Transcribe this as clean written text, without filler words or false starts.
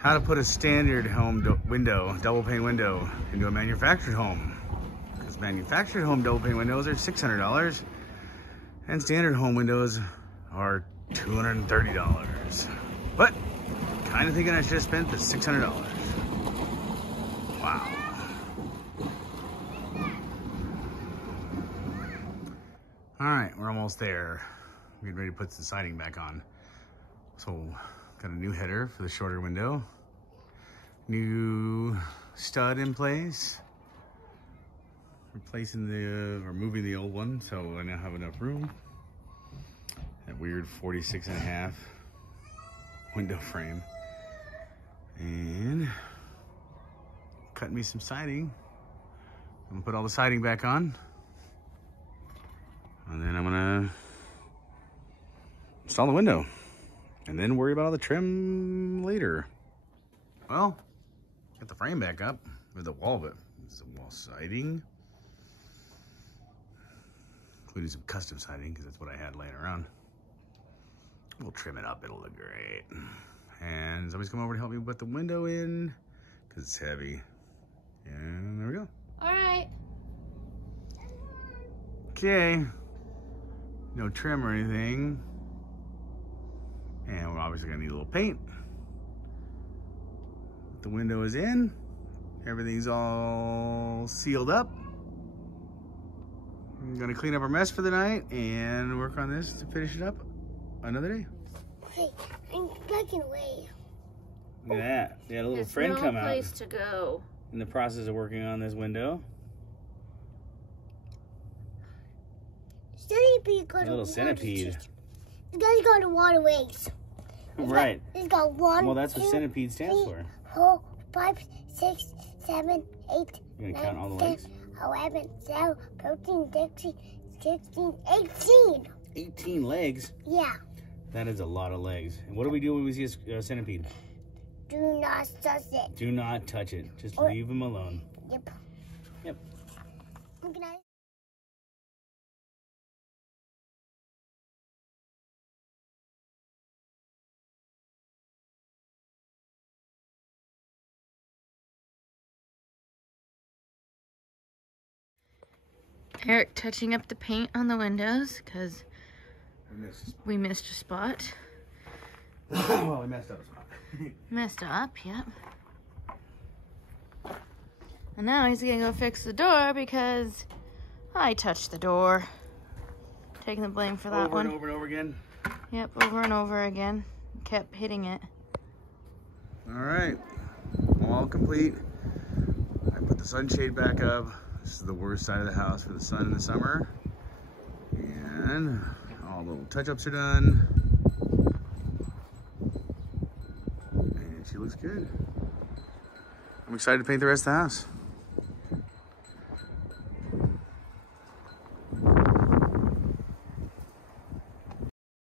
How to put a standard home window, double pane window, into a manufactured home. Because manufactured home double pane windows are $600 and standard home windows are $230. But kind of thinking I should have spent the $600. Wow. All right, we're almost there. Getting ready to put the siding back on. So, got a new header for the shorter window. New stud in place. Removing the old one, so I now have enough room. That weird 46.5 window frame. And cutting me some siding. I'm gonna put all the siding back on. And then I'm gonna install the window. And then worry about all the trim later. Well, get the frame back up with the wall, but some wall siding. Including some custom siding, because that's what I had laying around. We'll trim it up, it'll look great. And somebody's come over to help me put the window in, because it's heavy. And there we go. All right. Okay. No trim or anything. And we're obviously gonna need a little paint. The window is in. Everything's all sealed up. I'm gonna clean up our mess for the night and work on this to finish it up another day. Wait, I'm backing away. Look at that. We had a little There's friend no come out place to go. in the process of working on this window. Centipede got A little centipede. It's gotta go to waterways. Right. It's got 1, Well, that's what 2, centipede stands 3, for. 4, 5, 6, 7, 8, You gonna 9, count all the 10, legs? 11, 12, 13, 14, 16, 18. 18 legs? Yeah. That is a lot of legs. And what do we do when we see a centipede? Do not touch it. Do not touch it. Just Or- leave them alone. Yep. Yep. I'm gonna... Eric touching up the paint on the windows because we missed a spot. Well, we messed up a spot. Messed up, yep. And now he's gonna go fix the door because I touched the door. Taking the blame for that one. Over and over again. Yep, over and over again. Kept hitting it. All right, all complete. I put the sunshade back up. This is the worst side of the house for the sun in the summer. And all the little touch-ups are done. And she looks good. I'm excited to paint the rest of the house.